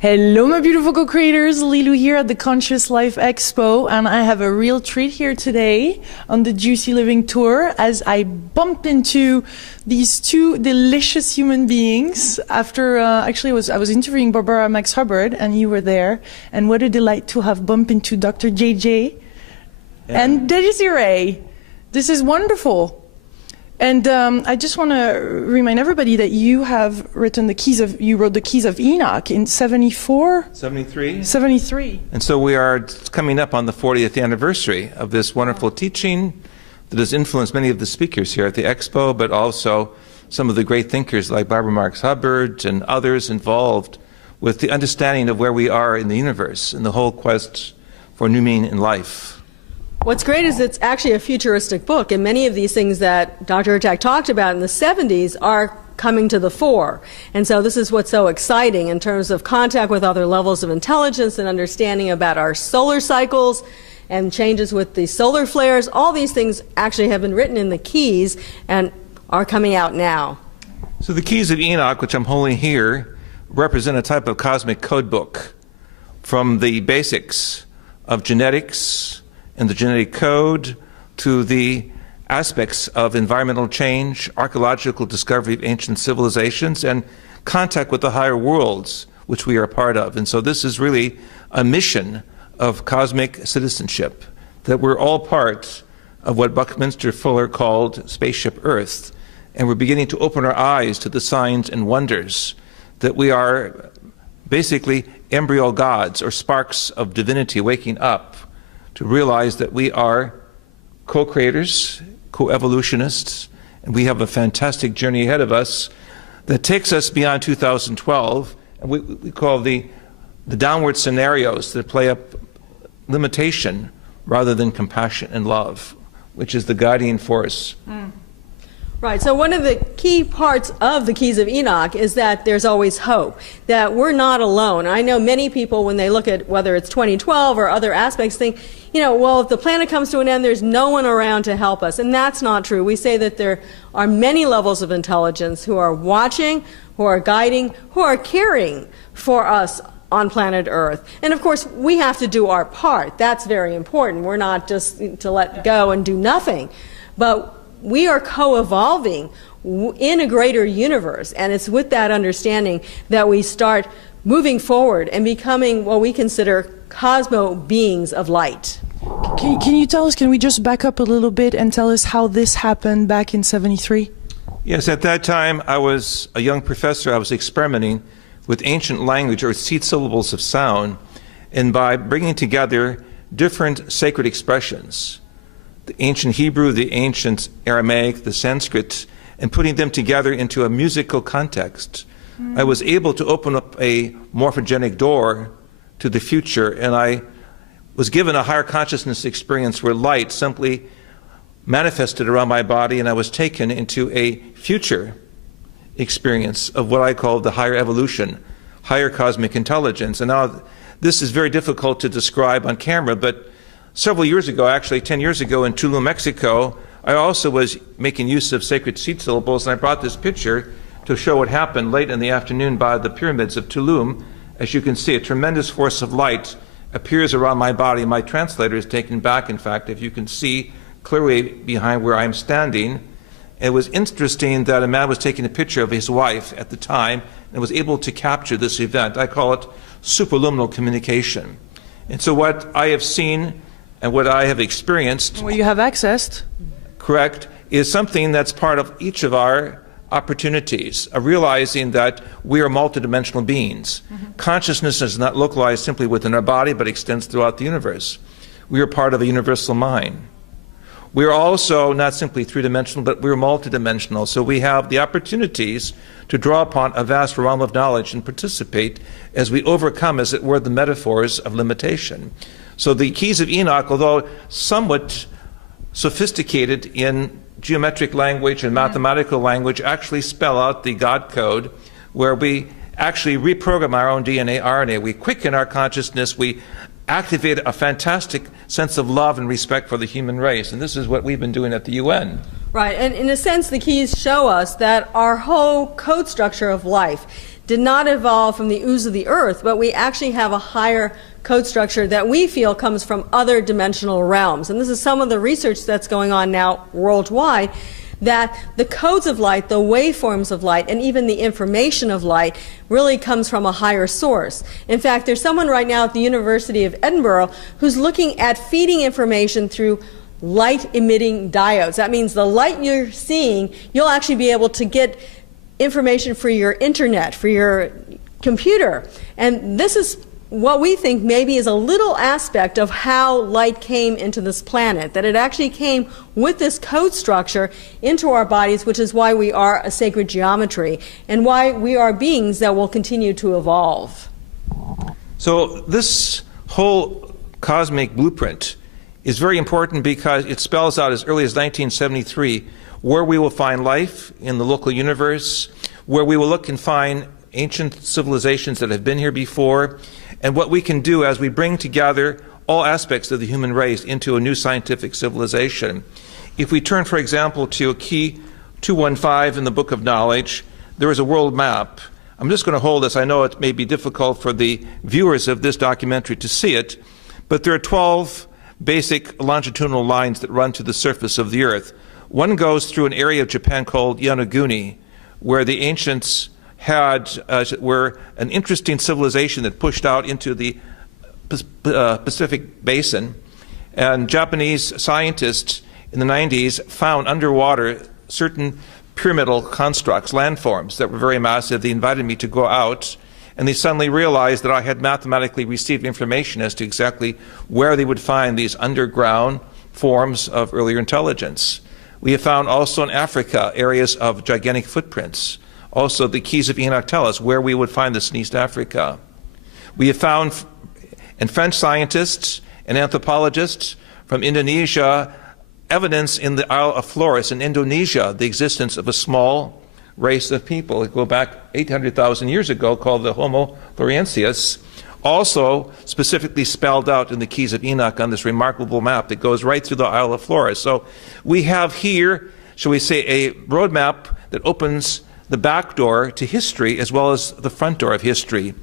Hello, my beautiful co-creators. Lilu here at the Conscious Life Expo, and I have a real treat here today on the Juicy Living Tour as I bump into these two delicious human beings after, actually I was interviewing Barbara Max Hubbard and you were there, and what a delight to have bumped into Dr. JJ and Desiree. This is wonderful. And I just want to remind everybody that you have written you wrote the Keys of Enoch in 74? 73. 73. And so we are coming up on the 40th anniversary of this wonderful teaching that has influenced many of the speakers here at the Expo, but also some of the great thinkers like Barbara Marx Hubbard and others involved with the understanding of where we are in the universe and the whole quest for new meaning in life. What's great is it's actually a futuristic book, and many of these things that Dr. Hurtak talked about in the 70s are coming to the fore. And so this is what's so exciting in terms of contact with other levels of intelligence and understanding about our solar cycles and changes with the solar flares. All these things actually have been written in the Keys and are coming out now. So the Keys of Enoch, which I'm holding here, represent a type of cosmic code book from the basics of genetics and the genetic code to the aspects of environmental change, archaeological discovery of ancient civilizations, and contact with the higher worlds, which we are a part of. And so this is really a mission of cosmic citizenship, that we're all part of what Buckminster Fuller called Spaceship Earth. And we're beginning to open our eyes to the signs and wonders that we are basically embryo gods or sparks of divinity waking up to realize that we are co-creators, co-evolutionists, and we have a fantastic journey ahead of us that takes us beyond 2012, and we call the downward scenarios that play up limitation rather than compassion and love, which is the guiding force. Right, so one of the key parts of the Keys of Enoch is that there's always hope, that we're not alone. I know many people, when they look at whether it's 2012 or other aspects, think, you know, well, if the planet comes to an end, there's no one around to help us. And that's not true. We say that there are many levels of intelligence who are watching, who are guiding, who are caring for us on planet Earth. And of course, we have to do our part. That's very important. We're not just to let go and do nothing. But we are co-evolving in a greater universe, and it's with that understanding that we start moving forward and becoming what we consider cosmo beings of light. Can you tell us, can we just back up a little bit and tell us how this happened back in 73? Yes, at that time I was a young professor. I was experimenting with ancient language or seed syllables of sound, and by bringing together different sacred expressions, the ancient Hebrew, the ancient Aramaic, the Sanskrit, and putting them together into a musical context, I was able to open up a morphogenic door to the future, and I was given a higher consciousness experience where light simply manifested around my body, and I was taken into a future experience of what I call the higher evolution, higher cosmic intelligence. And now this is very difficult to describe on camera, but several years ago, actually 10 years ago in Tulum, Mexico, I also was making use of sacred seed syllables, and I brought this picture to show what happened late in the afternoon by the pyramids of Tulum. As you can see, a tremendous force of light appears around my body. My translator is taken back, in fact, if you can see clearly behind where I'm standing. It was interesting that a man was taking a picture of his wife at the time and was able to capture this event. I call it superluminal communication. And so what I have seen and what I have experienced, What you have accessed. correct, is something that's part of each of our opportunities, of realizing that we are multidimensional beings. Consciousness is not localized simply within our body, but extends throughout the universe. We are part of a universal mind. We are also not simply three-dimensional, but we're multidimensional. So we have the opportunities to draw upon a vast realm of knowledge and participate as we overcome, as it were, the metaphors of limitation. So the Keys of Enoch, although somewhat sophisticated in geometric language and mathematical language, actually spell out the God code, where we actually reprogram our own DNA, RNA. We quicken our consciousness. We activate a fantastic sense of love and respect for the human race. And this is what we've been doing at the UN. Right, and in a sense, the keys show us that our whole code structure of life did not evolve from the ooze of the earth, but we actually have a higher code structure that we feel comes from other dimensional realms. And this is some of the research that's going on now worldwide, that the codes of light, the waveforms of light, and even the information of light really comes from a higher source. In fact, there's someone right now at the University of Edinburgh who's looking at feeding information through light-emitting diodes. That means the light you're seeing, you'll actually be able to get information for your internet, for your computer. And this is what we think maybe is a little aspect of how light came into this planet, that it actually came with this code structure into our bodies, which is why we are a sacred geometry and why we are beings that will continue to evolve. So this whole cosmic blueprint is very important because it spells out as early as 1973 where we will find life in the local universe, where we will look and find ancient civilizations that have been here before, and what we can do as we bring together all aspects of the human race into a new scientific civilization. If we turn, for example, to key 215 in the Book of Knowledge, there is a world map. I'm just going to hold this. I know it may be difficult for the viewers of this documentary to see it, but there are 12 basic longitudinal lines that run to the surface of the earth. One goes through an area of Japan called Yonaguni, where the ancients had were an interesting civilization that pushed out into the Pacific Basin. And Japanese scientists in the 90s found underwater certain pyramidal constructs, landforms that were very massive. They invited me to go out, and they suddenly realized that I had mathematically received information as to exactly where they would find these underground forms of earlier intelligence. We have found also in Africa areas of gigantic footprints. Also, the Keys of Enoch tell us where we would find this in East Africa. We have found, and French scientists and anthropologists from Indonesia, evidence in the Isle of Flores in Indonesia, the existence of a small race of people that go back 800,000 years ago called the Homo floresiensis, also specifically spelled out in the Keys of Enoch on this remarkable map that goes right through the Isle of Flores. So we have here, shall we say, a roadmap that opens the back door to history as well as the front door of history.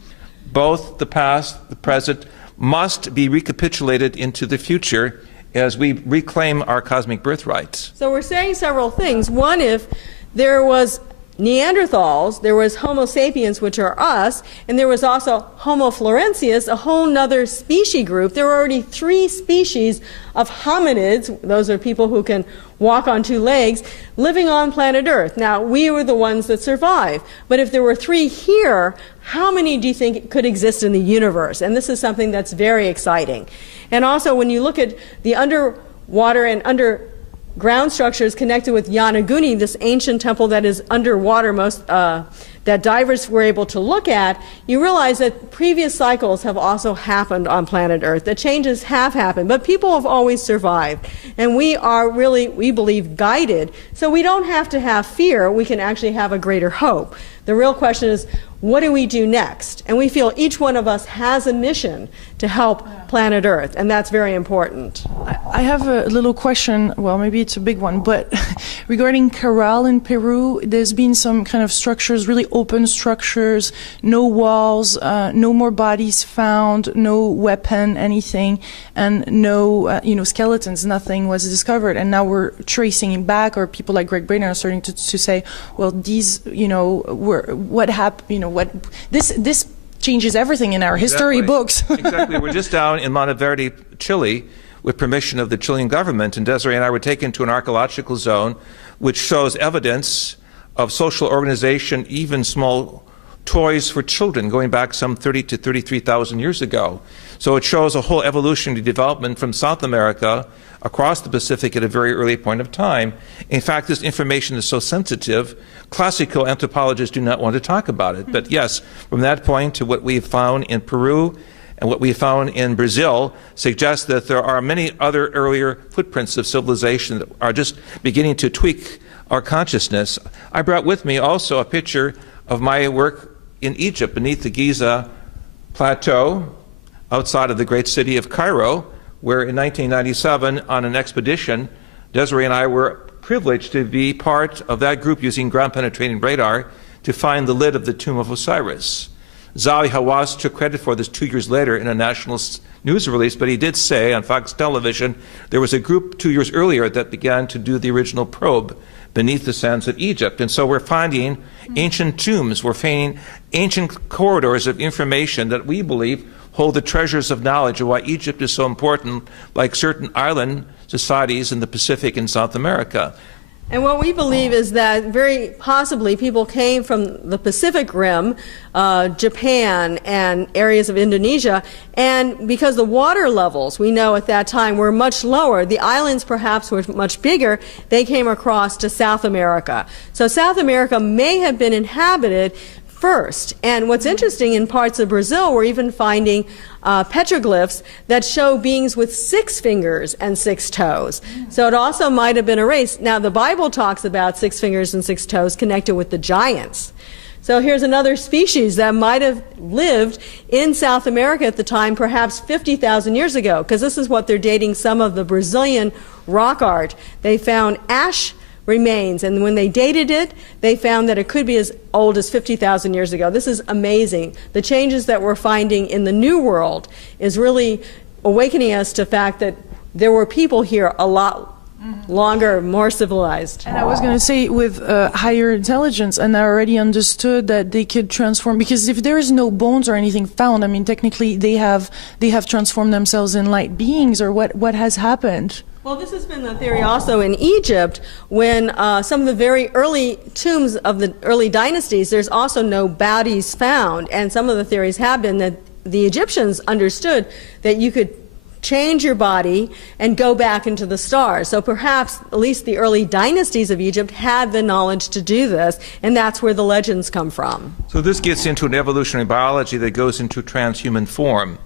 Both the past, the present, must be recapitulated into the future as we reclaim our cosmic birthright. So we're saying several things. One, if there was Neanderthals, there was Homo sapiens, which are us, and there was also Homo floresiensis, a whole nother species group. There were already 3 species of hominids, those are people who can walk on 2 legs, living on planet Earth. Now, we were the ones that survived. But if there were 3 here, how many do you think could exist in the universe? And this is something that's very exciting. And also, when you look at the underwater and underground structures connected with Yonaguni, this ancient temple that is underwater, that divers were able to look at, you realize that previous cycles have also happened on planet Earth. The changes have happened, but people have always survived. And we are really, we believe, guided. So we don't have to have fear. We can actually have a greater hope. The real question is, what do we do next? And we feel each one of us has a mission to help planet Earth, and that's very important. I have a little question, well, maybe it's a big one, but regarding Caral in Peru, there's been some kind of structures, really open structures, no walls, no more bodies found, no weapon, anything, and no, skeletons, nothing was discovered. And now we're tracing it back, or people like Greg Brainerd are starting to say, well, these, were, what happened, this changes everything in our history books. Exactly. We're just down in Monteverde, Chile, with permission of the Chilean government, and Desiree and I were taken to an archaeological zone which shows evidence of social organization, even small toys for children, going back some 30 to 33,000 years ago. So it shows a whole evolutionary development from South America across the Pacific at a very early point of time. In fact, this information is so sensitive, classical anthropologists do not want to talk about it. But yes, from that point to what we've found in Peru and what we found in Brazil suggests that there are many other earlier footprints of civilization that are just beginning to tweak our consciousness. I brought with me also a picture of my work in Egypt beneath the Giza Plateau outside of the great city of Cairo, where in 1997 on an expedition, Desiree and I were privileged to be part of that group using ground-penetrating radar to find the lid of the tomb of Osiris. Zahi Hawass took credit for this 2 years later in a national news release, but he did say on Fox Television there was a group 2 years earlier that began to do the original probe beneath the sands of Egypt. And so we're finding ancient tombs, we're finding ancient corridors of information that we believe hold the treasures of knowledge of why Egypt is so important, like certain island societies in the Pacific and South America. And what we believe is that very possibly people came from the Pacific Rim, Japan, and areas of Indonesia, and because the water levels, we know at that time, were much lower, the islands perhaps were much bigger, they came across to South America. So South America may have been inhabited first. And what's interesting, in parts of Brazil, we're even finding petroglyphs that show beings with 6 fingers and 6 toes. So it also might have been a race. Now, the Bible talks about 6 fingers and 6 toes connected with the giants. So here's another species that might have lived in South America at the time, perhaps 50,000 years ago, because this is what they're dating some of the Brazilian rock art. They found ash remains, and when they dated it, they found that it could be as old as 50,000 years ago. This is amazing. The changes that we're finding in the New World is really awakening us to the fact that there were people here a lot longer, more civilized. And I was going to say, with higher intelligence, and I already understood that they could transform, because if there is no bones or anything found, I mean, technically they have transformed themselves in light beings, or what has happened? Well, this has been the theory also in Egypt, when some of the very early tombs of the early dynasties, there's also no bodies found. And some of the theories have been that the Egyptians understood that you could change your body and go back into the stars. So perhaps at least the early dynasties of Egypt had the knowledge to do this, and that's where the legends come from. So this gets into an evolutionary biology that goes into transhuman form,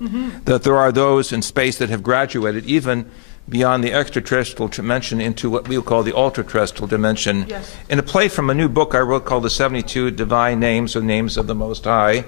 that there are those in space that have graduated even beyond the extraterrestrial dimension into what we'll call the ultra-terrestrial dimension. Yes. In a play from a new book I wrote called The 72 Divine Names, or Names of the Most High,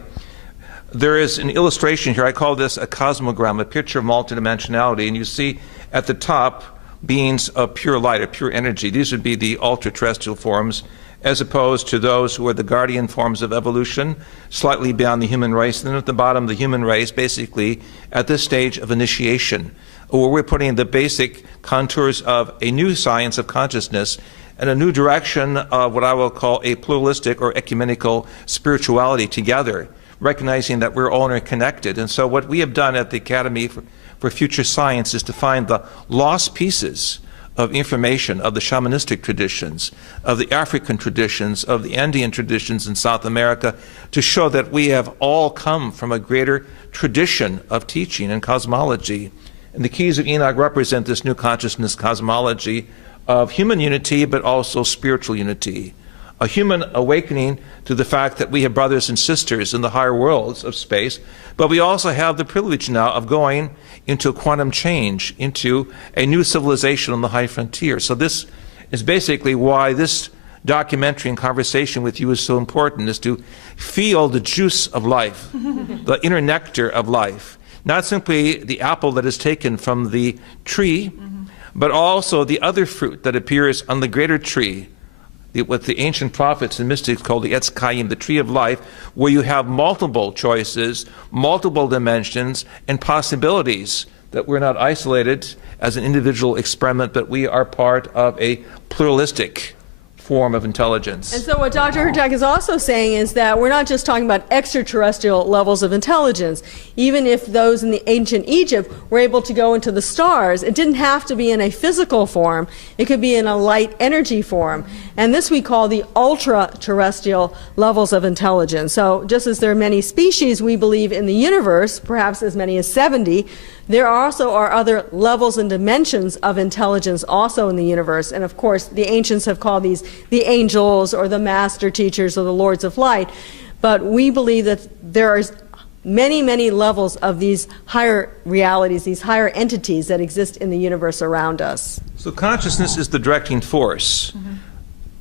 there is an illustration here. I call this a cosmogram, a picture of multidimensionality, and you see at the top beings of pure light, or pure energy. These would be the ultra-terrestrial forms, as opposed to those who are the guardian forms of evolution, slightly beyond the human race. And then at the bottom, the human race, basically at this stage of initiation, where we're putting the basic contours of a new science of consciousness and a new direction of what I will call a pluralistic or ecumenical spirituality together, recognizing that we're all interconnected. And so what we have done at the Academy for Future Science is to find the lost pieces of information of the shamanistic traditions, of the African traditions, of the Andean traditions in South America, to show that we have all come from a greater tradition of teaching and cosmology. And the Keys of Enoch represent this new consciousness cosmology of human unity, but also spiritual unity. A human awakening to the fact that we have brothers and sisters in the higher worlds of space, but we also have the privilege now of going into a quantum change, into a new civilization on the high frontier. So this is basically why this documentary and conversation with you is so important, is to feel the juice of life, the inner nectar of life. Not simply the apple that is taken from the tree, but also the other fruit that appears on the greater tree, what the ancient prophets and mystics called the Etz Chaim, the tree of life, where you have multiple choices, multiple dimensions, and possibilities, that we're not isolated as an individual experiment, but we are part of a pluralistic form of intelligence. And so what Dr. Hurtak is also saying is that we're not just talking about extraterrestrial levels of intelligence. Even if those in the ancient Egypt were able to go into the stars, it didn't have to be in a physical form. It could be in a light energy form. And this we call the ultra-terrestrial levels of intelligence. So just as there are many species we believe in the universe, perhaps as many as 70, there also are other levels and dimensions of intelligence also in the universe. And of course, the ancients have called these the angels or the master teachers or the lords of light. But we believe that there are many, many levels of these higher realities, these higher entities that exist in the universe around us. So consciousness is the directing force.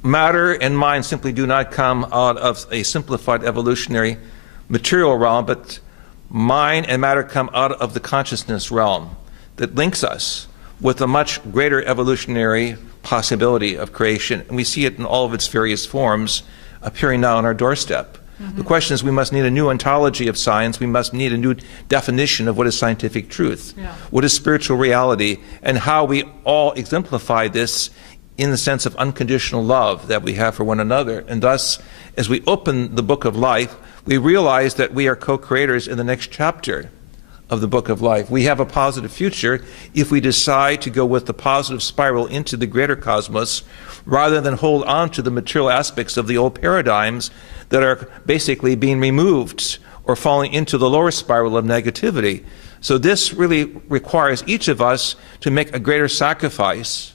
Matter and mind simply do not come out of a simplified evolutionary material realm, but mind and matter come out of the consciousness realm that links us with a much greater evolutionary possibility of creation. And we see it in all of its various forms appearing now on our doorstep. The question is, we must need a new ontology of science. We must need a new definition of what is scientific truth, what is spiritual reality, and how we all exemplify this in the sense of unconditional love that we have for one another. And thus, as we open the book of life, we realize that we are co-creators in the next chapter of the book of life. We have a positive future if we decide to go with the positive spiral into the greater cosmos, rather than hold on to the material aspects of the old paradigms that are basically being removed or falling into the lower spiral of negativity. So this really requires each of us to make a greater sacrifice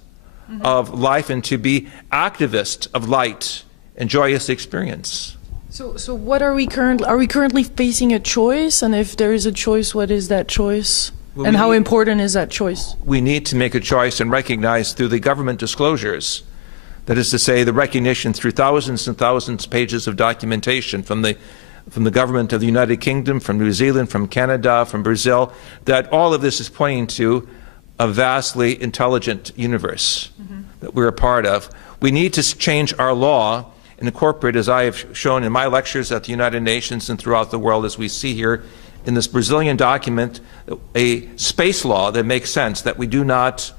of life and to be activists of light and joyous experience. So what are we currently facing a choice? And if there is a choice, what is that choice? Well, and how important is that choice? We need to make a choice and recognize through the government disclosures, that is to say, the recognition through thousands and thousands of pages of documentation from the government of the United Kingdom, from New Zealand, from Canada, from Brazil, that all of this is pointing to a vastly intelligent universe that we're a part of. We need to change our law and incorporate, as I have shown in my lectures at the United Nations and throughout the world, as we see here in this Brazilian document, a space law that makes sense, that we do not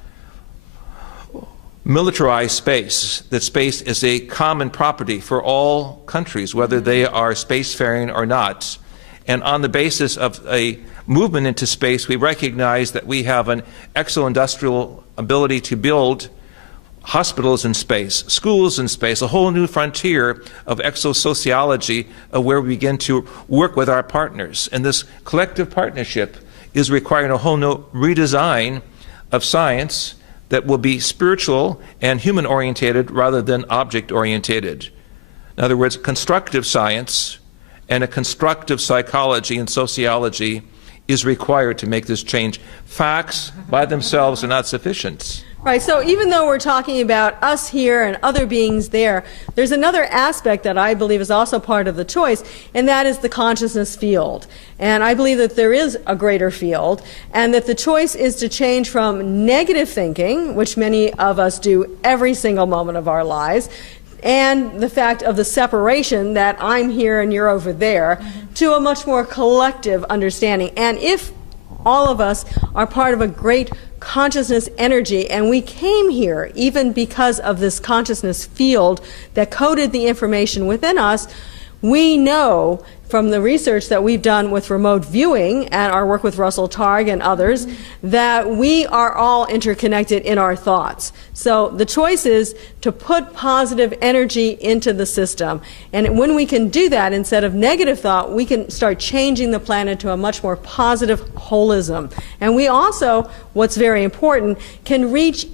militarize space, that space is a common property for all countries, whether they are spacefaring or not. And on the basis of a movement into space, we recognize that we have an exo-industrial ability to build hospitals in space, schools in space, a whole new frontier of exosociology where we begin to work with our partners. And this collective partnership is requiring a whole new redesign of science that will be spiritual and human-orientated rather than object-orientated. In other words, constructive science and a constructive psychology and sociology is required to make this change. Facts by themselves are not sufficient. Right, so even though we're talking about us here and other beings there, there's another aspect that I believe is also part of the choice, and that is the consciousness field. And I believe that there is a greater field, and that the choice is to change from negative thinking, which many of us do every single moment of our lives, and the fact of the separation that I'm here and you're over there, to a much more collective understanding. And if all of us are part of a great consciousness energy, and we came here even because of this consciousness field that coded the information within us, we know from the research that we've done with remote viewing and our work with Russell Targ and others that we are all interconnected in our thoughts. So the choice is to put positive energy into the system. And when we can do that, instead of negative thought, we can start changing the planet to a much more positive holism. And we also, what's very important, can reach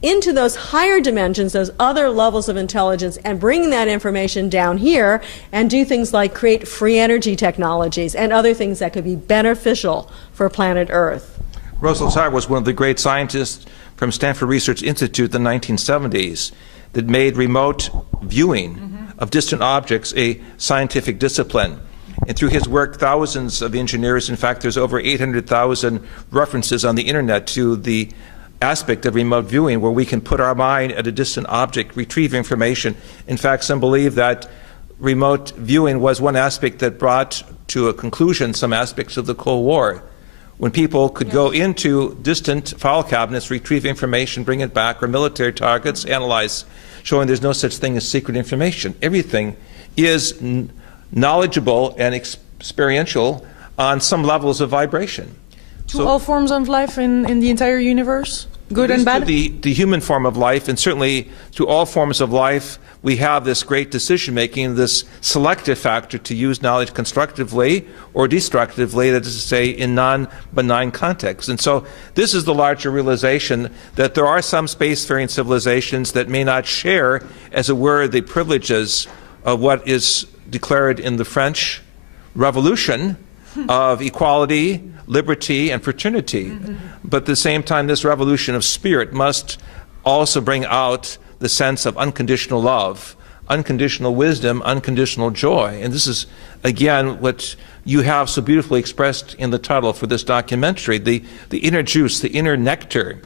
into those higher dimensions, those other levels of intelligence, and bring that information down here and do things like create free energy technologies and other things that could be beneficial for planet Earth. Russell Targ was one of the great scientists from Stanford Research Institute in the 1970s that made remote viewing of distant objects a scientific discipline. And through his work, thousands of engineers, in fact, there's over 800,000 references on the internet to the aspect of remote viewing, where we can put our mind at a distant object, retrieve information. In fact, some believe that remote viewing was one aspect that brought to a conclusion some aspects of the Cold War, when people could go into distant file cabinets, retrieve information, bring it back, or military targets, analyze, showing there's no such thing as secret information. Everything is knowledgeable and experiential on some levels of vibration. To all forms of life in the entire universe? Good and bad? To the human form of life, and certainly to all forms of life, we have this great decision-making, this selective factor to use knowledge constructively or destructively, that is to say, in non-benign contexts. And so this is the larger realization that there are some spacefaring civilizations that may not share, as it were, the privileges of what is declared in the French Revolution of equality, liberty, and fraternity. But at the same time, this revolution of spirit must also bring out the sense of unconditional love, unconditional wisdom, unconditional joy. And this is, again, what you have so beautifully expressed in the title for this documentary, the inner juice, the inner nectar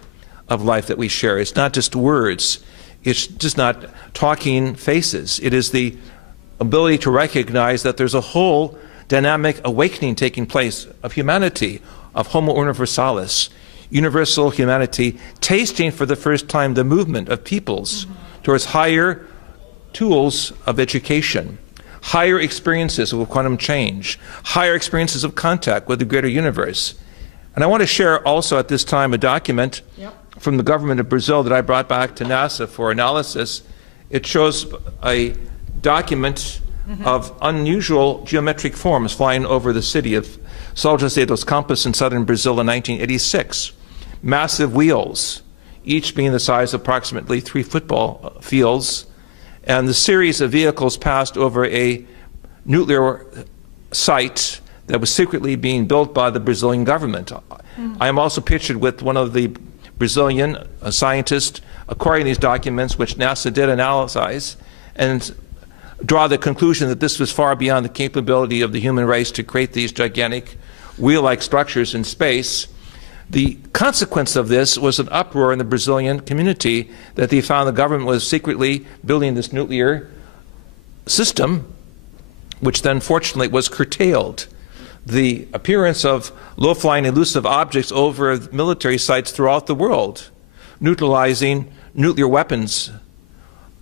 of life that we share. It's not just words. It's just not talking faces. It is the ability to recognize that there's a whole dynamic awakening taking place of humanity, of Homo universalis, universal humanity, tasting for the first time the movement of peoples towards higher tools of education, higher experiences of quantum change, higher experiences of contact with the greater universe. And I want to share also at this time a document from the government of Brazil that I brought back to NASA for analysis. It shows a document of unusual geometric forms flying over the city of São José dos Campos in southern Brazil in 1986. Massive wheels, each being the size of approximately 3 football fields. And the series of vehicles passed over a nuclear site that was secretly being built by the Brazilian government. I am also pictured with one of the Brazilian scientists acquiring these documents, which NASA did analyze, and draw the conclusion that this was far beyond the capability of the human race to create these gigantic wheel-like structures in space. The consequence of this was an uproar in the Brazilian community that they found the government was secretly building this nuclear system, which then fortunately was curtailed. The appearance of low-flying elusive objects over military sites throughout the world, neutralizing nuclear weapons,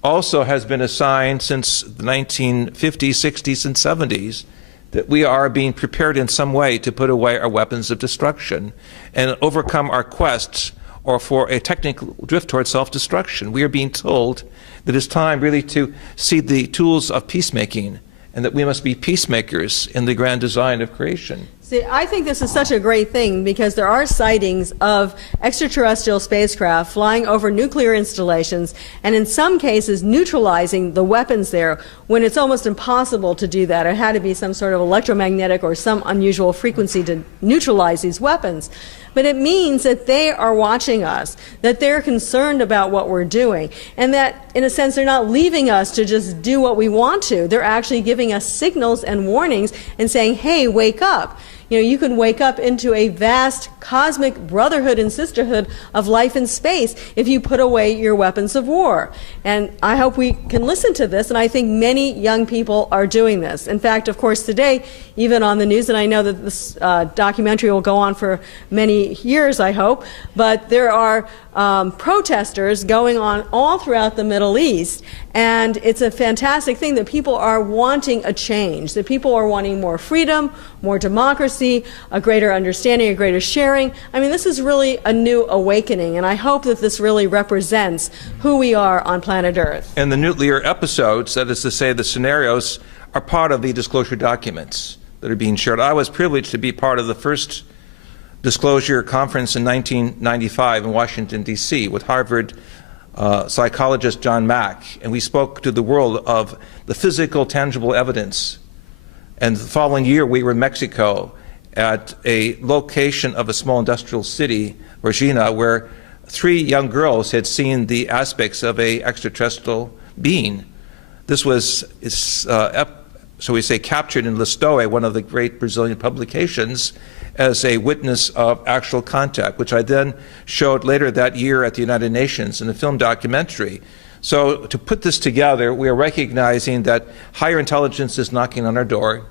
also has been a sign since the 1950s, 60s, and 70s that we are being prepared in some way to put away our weapons of destruction and overcome our quests or for a technical drift towards self-destruction. We are being told that it's time really to see the tools of peacemaking and that we must be peacemakers in the grand design of creation. See, I think this is such a great thing because there are sightings of extraterrestrial spacecraft flying over nuclear installations and in some cases neutralizing the weapons there when it's almost impossible to do that. It had to be some sort of electromagnetic or some unusual frequency to neutralize these weapons. But it means that they are watching us, that they're concerned about what we're doing, and that, in a sense, they're not leaving us to just do what we want to. They're actually giving us signals and warnings and saying, hey, wake up. You know, you can wake up into a vast cosmic brotherhood and sisterhood of life in space if you put away your weapons of war. And I hope we can listen to this, and I think many young people are doing this. In fact, of course, today, even on the news, and I know that this documentary will go on for many years, I hope, but there are protesters going on all throughout the Middle East, and it's a fantastic thing that people are wanting a change, that people are wanting more freedom, more democracy, a greater understanding, a greater sharing. I mean, this is really a new awakening, and I hope that this really represents who we are on planet Earth. And the nuclear episodes, that is to say the scenarios, are part of the disclosure documents that are being shared. I was privileged to be part of the first disclosure conference in 1995 in Washington, D.C. with Harvard psychologist John Mack, and we spoke to the world of the physical, tangible evidence. And the following year, we were in Mexico at a location of a small industrial city, Regina, where 3 young girls had seen the aspects of an extraterrestrial being. This was, so we say, captured in Listoe, one of the great Brazilian publications, as a witness of actual contact, which I then showed later that year at the United Nations in a film documentary. So to put this together, we are recognizing that higher intelligence is knocking on our door.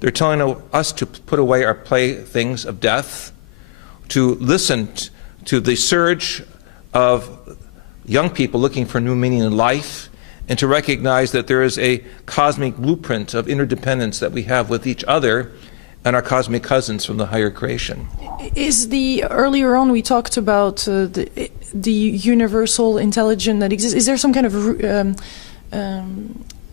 They're telling us to put away our playthings of death, to listen to the surge of young people looking for new meaning in life, and to recognize that there is a cosmic blueprint of interdependence that we have with each other and our cosmic cousins from the higher creation. Earlier on we talked about the universal intelligence that exists. Is there some kind of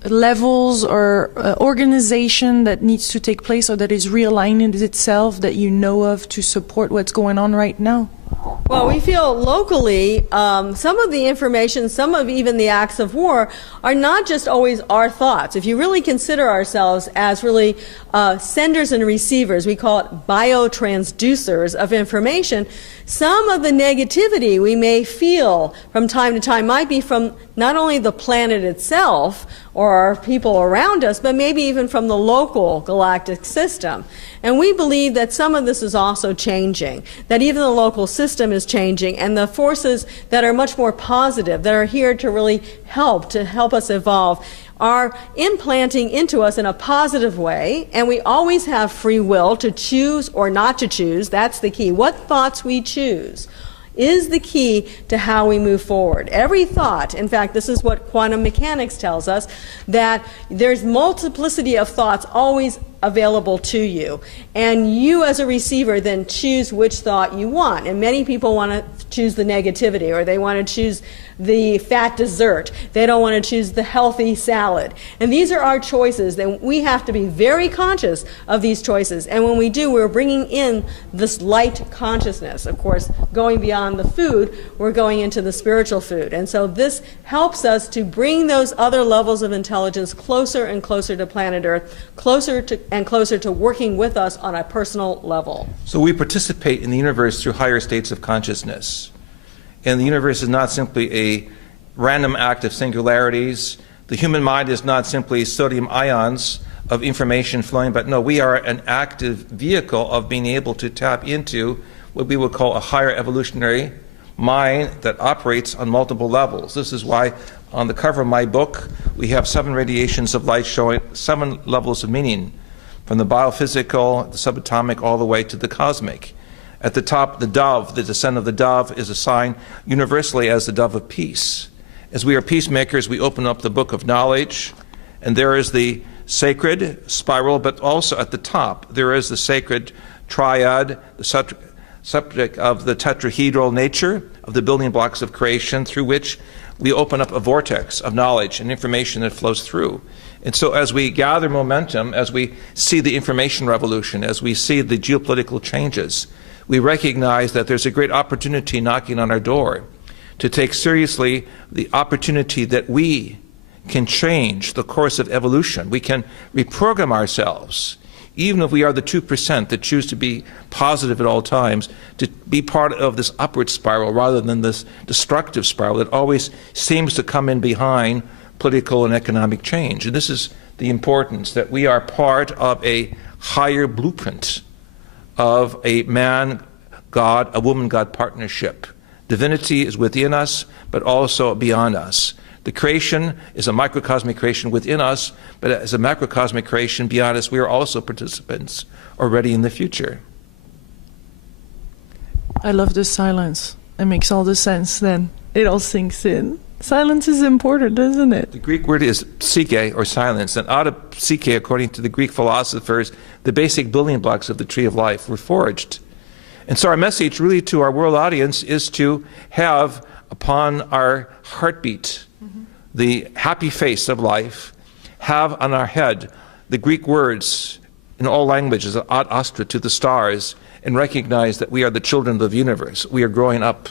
levels or organization that needs to take place or that is realigning itself that you know of to support what's going on right now? Well, we feel locally some of the information, some of even the acts of war are not just always our thoughts. If you really consider ourselves as really senders and receivers, we call it biotransducers of information, some of the negativity we may feel from time to time might be from not only the planet itself or our people around us, but maybe even from the local galactic system. And we believe that some of this is also changing, that even the local system is changing, and the forces that are much more positive, that are here to really help us evolve, are implanting into us in a positive way, and we always have free will to choose or not to choose. That's the key. What thoughts we choose is the key to how we move forward. Every thought, in fact, this is what quantum mechanics tells us, that there's multiplicity of thoughts always available to you. And you as a receiver then choose which thought you want. And many people want to choose the negativity, or they want to choose the fat dessert. They don't want to choose the healthy salad. And these are our choices, and we have to be very conscious of these choices. And when we do, we're bringing in this light consciousness. Of course, going beyond the food, we're going into the spiritual food. And so this helps us to bring those other levels of intelligence closer and closer to planet Earth, closer to working with us on a personal level. So we participate in the universe through higher states of consciousness. And the universe is not simply a random act of singularities. The human mind is not simply sodium ions of information flowing, but no, we are an active vehicle of being able to tap into what we would call a higher evolutionary mind that operates on multiple levels. This is why on the cover of my book we have 7 radiations of light showing 7 levels of meaning, from the biophysical, the subatomic, all the way to the cosmic. At the top, the dove, the descent of the dove, is assigned universally as the dove of peace. As we are peacemakers, we open up the book of knowledge, and there is the sacred spiral, but also at the top, there is the sacred triad, the subject of the tetrahedral nature of the building blocks of creation, through which we open up a vortex of knowledge and information that flows through. And so as we gather momentum, as we see the information revolution, as we see the geopolitical changes, we recognize that there's a great opportunity knocking on our door to take seriously the opportunity that we can change the course of evolution. We can reprogram ourselves, even if we are the 2% that choose to be positive at all times, to be part of this upward spiral rather than this destructive spiral that always seems to come in behind political and economic change. And this is the importance, that we are part of a higher blueprint of a man-God, a woman-God partnership. Divinity is within us, but also beyond us. The creation is a microcosmic creation within us, but as a macrocosmic creation beyond us, we are also participants already in the future. I love the silence. It makes all the sense then. It all sinks in. Silence is important, doesn't it? The Greek word is psyche, or silence, and out of psyche, according to the Greek philosophers, the basic building blocks of the tree of life were forged. And so our message really to our world audience is to have upon our heartbeat the happy face of life, have on our head the Greek words in all languages, ad astra, to the stars, and recognize that we are the children of the universe. We are growing up.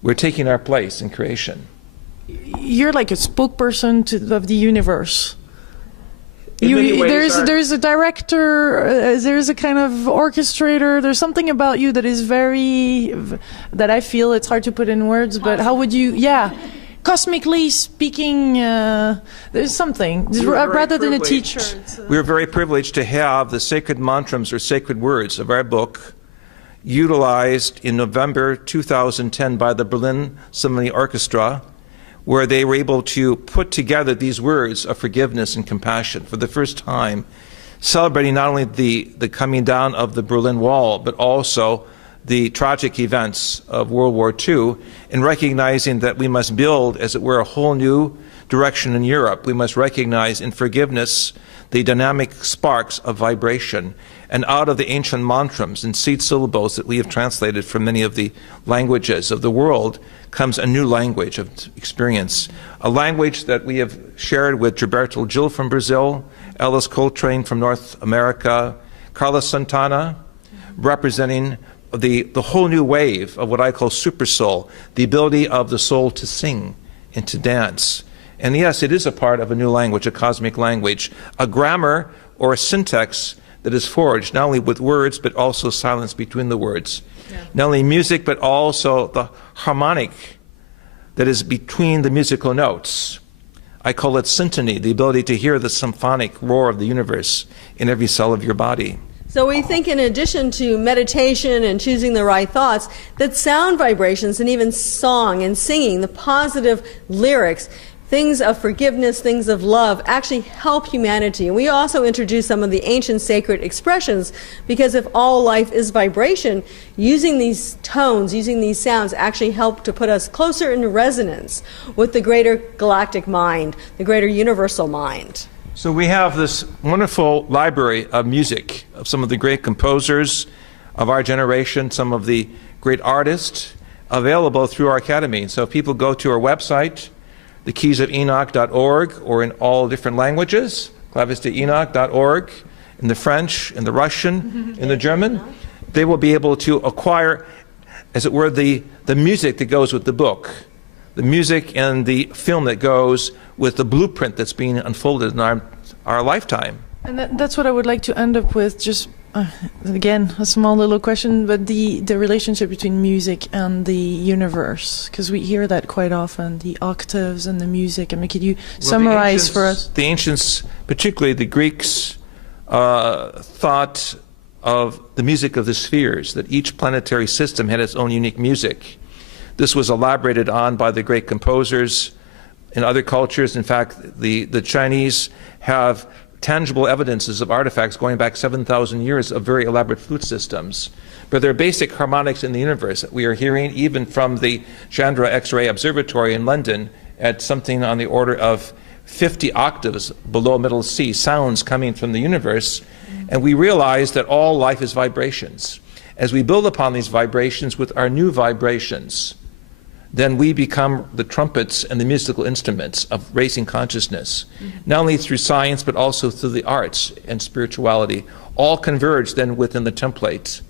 We're taking our place in creation. You're like a spokesperson of the universe. There's a director, there's a kind of orchestrator, there's something about you that is very, that I feel it's hard to put in words, but how would you, cosmically speaking, there's something, rather than a teacher. We're very privileged to have the sacred mantras or sacred words of our book utilized in November 2010 by the Berlin Symphony Orchestra, where they were able to put together these words of forgiveness and compassion for the first time, celebrating not only the coming down of the Berlin Wall, but also the tragic events of World War II, and recognizing that we must build, as it were, a whole new direction in Europe. We must recognize in forgiveness the dynamic sparks of vibration. And out of the ancient mantras and seed syllables that we have translated from many of the languages of the world comes a new language of experience, a language that we have shared with Gilberto Gil from Brazil, Alice Coltrane from North America, Carlos Santana, representing the whole new wave of what I call super soul, the ability of the soul to sing and to dance. And yes, it is a part of a new language, a cosmic language, a grammar or a syntax that is forged not only with words but also silence between the words. Yeah. Not only music but also the harmonic that is between the musical notes. I call it syntony, the ability to hear the symphonic roar of the universe in every cell of your body. So we think in addition to meditation and choosing the right thoughts, that sound vibrations and even song and singing, the positive lyrics, things of forgiveness, things of love, actually help humanity. And we also introduce some of the ancient sacred expressions, because if all life is vibration, using these tones, using these sounds actually help to put us closer in resonance with the greater galactic mind, the greater universal mind. So we have this wonderful library of music of some of the great composers of our generation, some of the great artists available through our academy. So if people go to our website, the keysofenoch.org, or in all different languages, clavesdeenoch.org, in the French, in the Russian, in the German, they will be able to acquire, as it were, the music that goes with the book, the music and the film that goes with the blueprint that's being unfolded in our lifetime. And that's what I would like to end up with, just again, a small little question, but the relationship between music and the universe, because we hear that quite often, the octaves and the music. I mean, could you summarize for us? The ancients, particularly the Greeks, thought of the music of the spheres, that each planetary system had its own unique music. This was elaborated on by the great composers in other cultures. In fact, the Chinese have tangible evidences of artifacts going back 7,000 years of very elaborate flute systems. But there are basic harmonics in the universe that we are hearing even from the Chandra X-ray Observatory in London at something on the order of 50 octaves below middle C, sounds coming from the universe. And we realize that all life is vibrations. As we build upon these vibrations with our new vibrations, then we become the trumpets and the musical instruments of raising consciousness, not only through science, but also through the arts and spirituality, all converge then within the template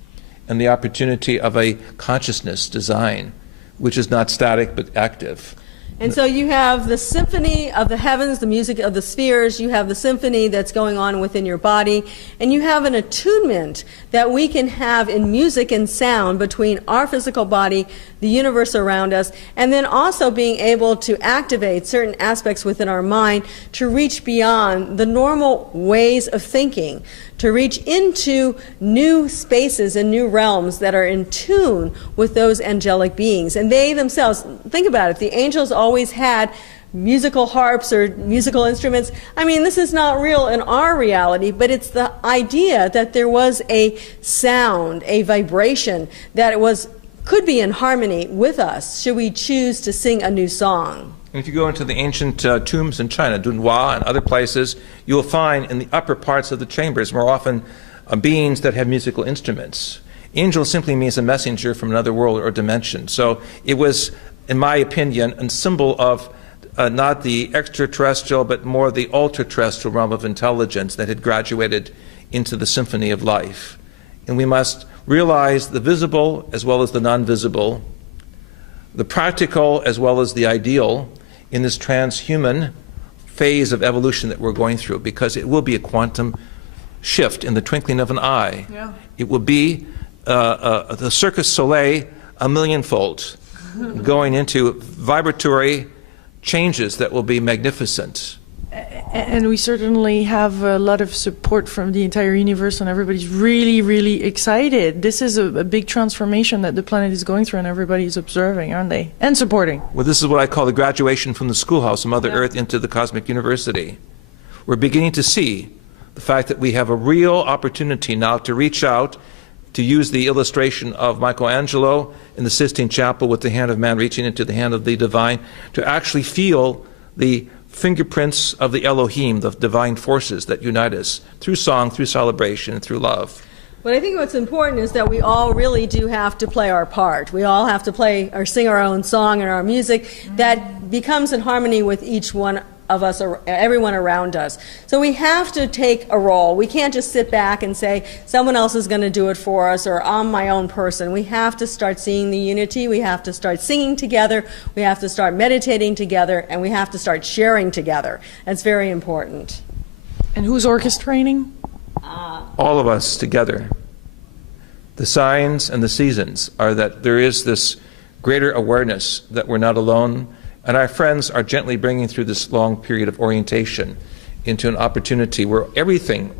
and the opportunity of a consciousness design, which is not static but active. And so you have the symphony of the heavens, the music of the spheres, you have the symphony that's going on within your body, and you have an attunement that we can have in music and sound between our physical body, the universe around us, and then also being able to activate certain aspects within our mind to reach beyond the normal ways of thinking, to reach into new spaces and new realms that are in tune with those angelic beings. And they themselves, think about it, the angels always had musical harps or musical instruments. I mean, this is not real in our reality, but it's the idea that there was a sound, a vibration that could be in harmony with us should we choose to sing a new song. And if you go into the ancient tombs in China, Dunhua and other places, you will find in the upper parts of the chambers more often beings that have musical instruments. Angel simply means a messenger from another world or dimension. So it was, in my opinion, a symbol of not the extraterrestrial, but more the ultra-terrestrial realm of intelligence that had graduated into the symphony of life. And we must realize the visible as well as the non-visible, the practical as well as the ideal in this transhuman phase of evolution that we're going through, because it will be a quantum shift in the twinkling of an eye. Yeah. It will be the Circus Soleil a millionfold, going into vibratory changes that will be magnificent. And we certainly have a lot of support from the entire universe, and everybody's really, really excited. This is a big transformation that the planet is going through, and everybody's observing, aren't they? And supporting. Well, this is what I call the graduation from the schoolhouse of Mother Earth into the cosmic university. We're beginning to see the fact that we have a real opportunity now to reach out, to use the illustration of Michelangelo in the Sistine Chapel with the hand of man reaching into the hand of the divine, to actually feel the fingerprints of the Elohim, the divine forces that unite us through song, through celebration, and through love. But I think what's important is that we all really do have to play our part. We all have to play or sing our own song and our music that becomes in harmony with each one of us, or everyone around us. So we have to take a role. We can't just sit back and say, someone else is going to do it for us, or I'm my own person. We have to start seeing the unity. We have to start singing together. We have to start meditating together, and we have to start sharing together. That's very important. And who's orchestrating? All of us together. The signs and the seasons are that there is this greater awareness that we're not alone. And our friends are gently bringing through this long period of orientation into an opportunity where everything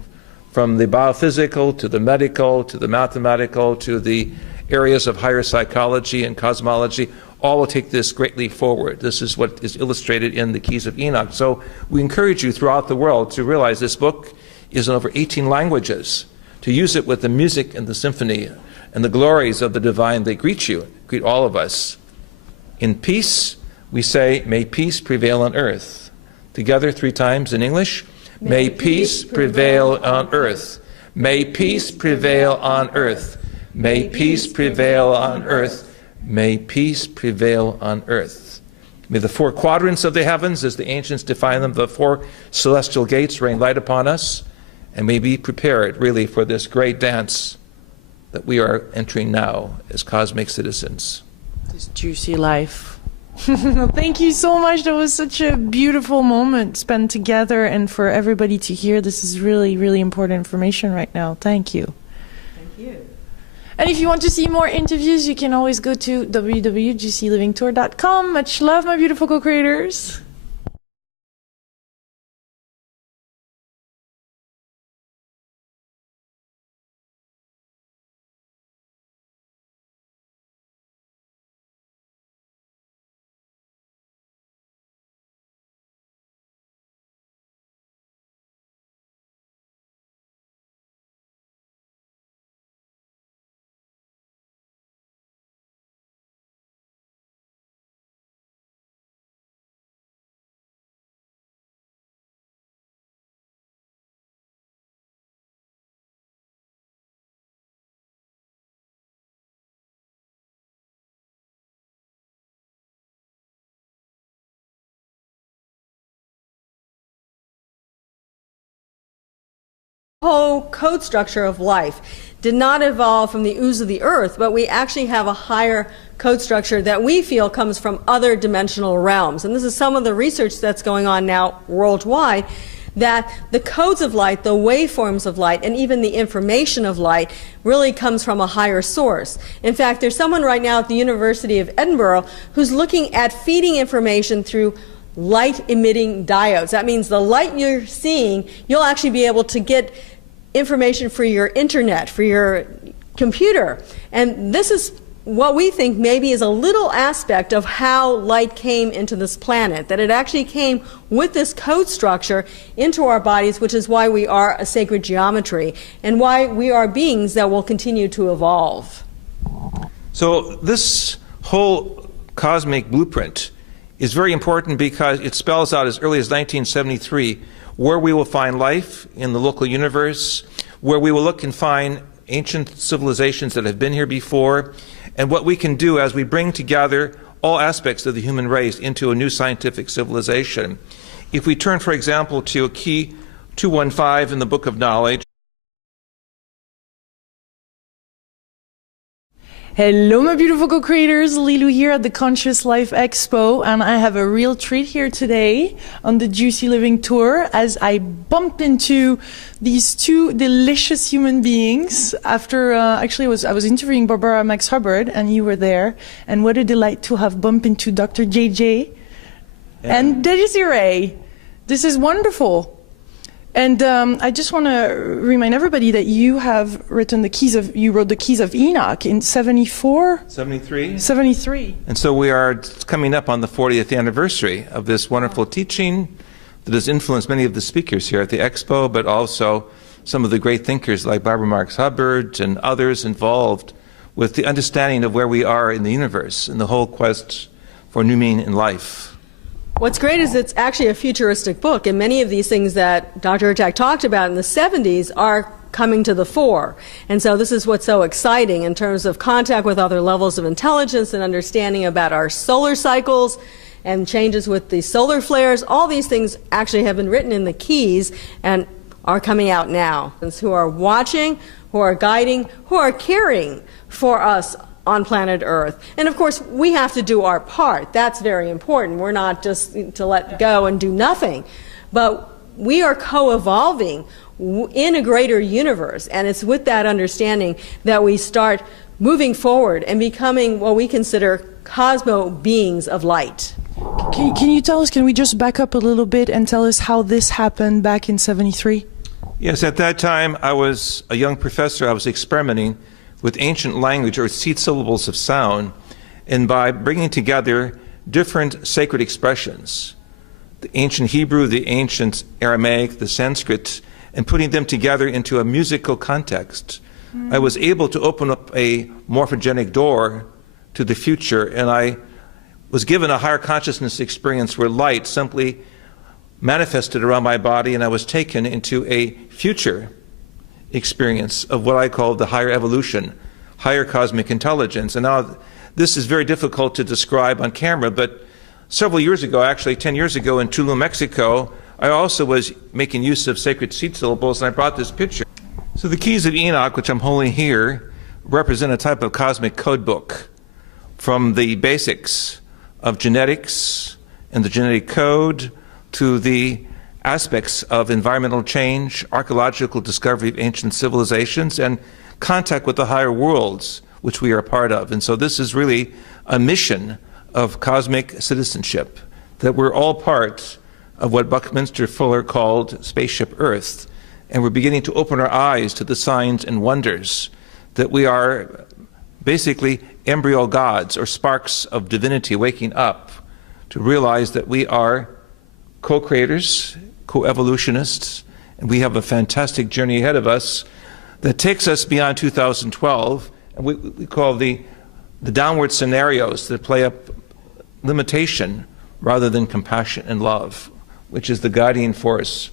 from the biophysical to the medical to the mathematical to the areas of higher psychology and cosmology all will take this greatly forward. This is what is illustrated in the Keys of Enoch. So we encourage you throughout the world to realize this book is in over 18 languages, to use it with the music and the symphony and the glories of the divine. They greet you, greet all of us. In peace, we say, may peace prevail on earth. Together 3 times in English. May peace prevail on earth. May peace prevail on earth. May peace prevail on earth. May peace prevail on earth. May the 4 quadrants of the heavens, as the ancients define them, the 4 celestial gates, rain light upon us, and may be prepared really for this great dance that we are entering now as cosmic citizens. This juicy life. Thank you so much. That was such a beautiful moment spent together, and for everybody to hear. This is really, really important information right now. Thank you. Thank you. And if you want to see more interviews, you can always go to www.juicylivingtour.com. Much love, my beautiful co-creators. Whole code structure of life did not evolve from the ooze of the earth, but we actually have a higher code structure that we feel comes from other dimensional realms. And this is some of the research that's going on now worldwide, that the codes of light, the waveforms of light, and even the information of light really comes from a higher source. In fact, there's someone right now at the University of Edinburgh who's looking at feeding information through light-emitting diodes. That means the light you're seeing, you'll actually be able to get information for your internet, for your computer. And this is what we think maybe is a little aspect of how light came into this planet, that it actually came with this code structure into our bodies, which is why we are a sacred geometry and why we are beings that will continue to evolve. So this whole cosmic blueprint is very important because it spells out as early as 1973 where we will find life in the local universe, where we will look and find ancient civilizations that have been here before, and what we can do as we bring together all aspects of the human race into a new scientific civilization. If we turn, for example, to key 215 in the Book of Knowledge. Hello, my beautiful co-creators. Lilu here at the Conscious Life Expo, and I have a real treat here today on the Juicy Living Tour as I bump into these 2 delicious human beings after, actually I was interviewing Barbara Max Hubbard and you were there, and what a delight to have bumped into Dr. JJ and Desiree. This is wonderful. And I just want to remind everybody that you have written you wrote the Keys of Enoch in 74? 73. 73. And so we are coming up on the 40th anniversary of this wonderful teaching that has influenced many of the speakers here at the Expo, but also some of the great thinkers like Barbara Marx Hubbard and others involved with the understanding of where we are in the universe and the whole quest for new meaning in life. What's great is it's actually a futuristic book, and many of these things that Dr. Hurtak talked about in the 70s are coming to the fore. And so this is what's so exciting in terms of contact with other levels of intelligence and understanding about our solar cycles and changes with the solar flares. All these things actually have been written in the Keys and are coming out now. Who are watching, who are guiding, who are caring for us on planet Earth. And of course, we have to do our part. That's very important. We're not just to let go and do nothing. But we are co-evolving in a greater universe. And it's with that understanding that we start moving forward and becoming what we consider cosmo beings of light. Can you tell us, can we just back up a little bit and tell us how this happened back in 73? Yes, at that time I was a young professor. I was experimenting with ancient language or seed syllables of sound, and by bringing together different sacred expressions, the ancient Hebrew, the ancient Aramaic, the Sanskrit, and putting them together into a musical context, I was able to open up a morphogenic door to the future, and I was given a higher consciousness experience where light simply manifested around my body, and I was taken into a future experience of what I call the higher evolution, higher cosmic intelligence. And now this is very difficult to describe on camera, but several years ago, actually 10 years ago in Tulum, Mexico, I also was making use of sacred seed syllables, and I brought this picture. So the Keys of Enoch, which I'm holding here, represent a type of cosmic code book from the basics of genetics and the genetic code to the aspects of environmental change, archaeological discovery of ancient civilizations, and contact with the higher worlds, which we are a part of. And so this is really a mission of cosmic citizenship, that we're all part of what Buckminster Fuller called Spaceship Earth. And we're beginning to open our eyes to the signs and wonders that we are basically embryo gods or sparks of divinity waking up to realize that we are co-creators, co-evolutionists, and we have a fantastic journey ahead of us that takes us beyond 2012, and we call the downward scenarios that play up limitation rather than compassion and love, which is the guiding force.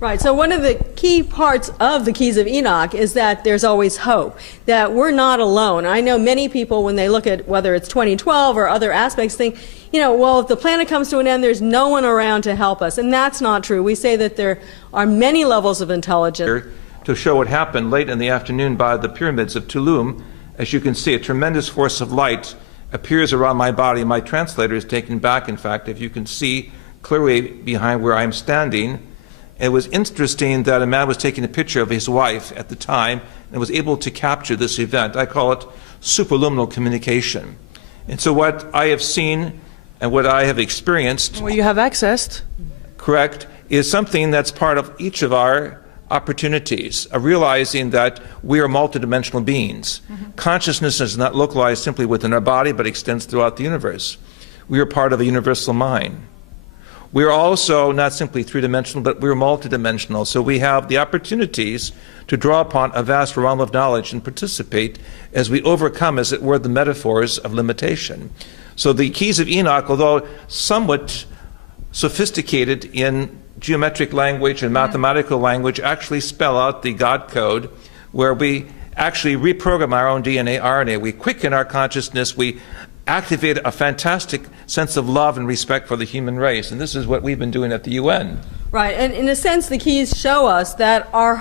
Right, so one of the key parts of the Keys of Enoch is that there's always hope, that we're not alone. I know many people, when they look at whether it's 2012 or other aspects, think, you know, well, if the planet comes to an end, there's no one around to help us. And that's not true. We say that there are many levels of intelligence. To show what happened late in the afternoon by the pyramids of Tulum, as you can see, a tremendous force of light appears around my body. My translator is taken back, in fact, if you can see clearly behind where I'm standing. It was interesting that a man was taking a picture of his wife at the time and was able to capture this event. I call it superluminal communication. And so what I have seen and what I have experienced, What you have accessed. correct, is something that's part of each of our opportunities, of realizing that we are multidimensional beings. Consciousness is not localized simply within our body, but extends throughout the universe. We are part of a universal mind. We are also not simply three-dimensional, but we're multidimensional. So we have the opportunities to draw upon a vast realm of knowledge and participate as we overcome, as it were, the metaphors of limitation. So the Keys of Enoch, although somewhat sophisticated in geometric language and mathematical language, actually spell out the God code, where we actually reprogram our own DNA, RNA. We quicken our consciousness. We activate a fantastic sense of love and respect for the human race. And this is what we've been doing at the UN. Right, and in a sense, the keys show us that our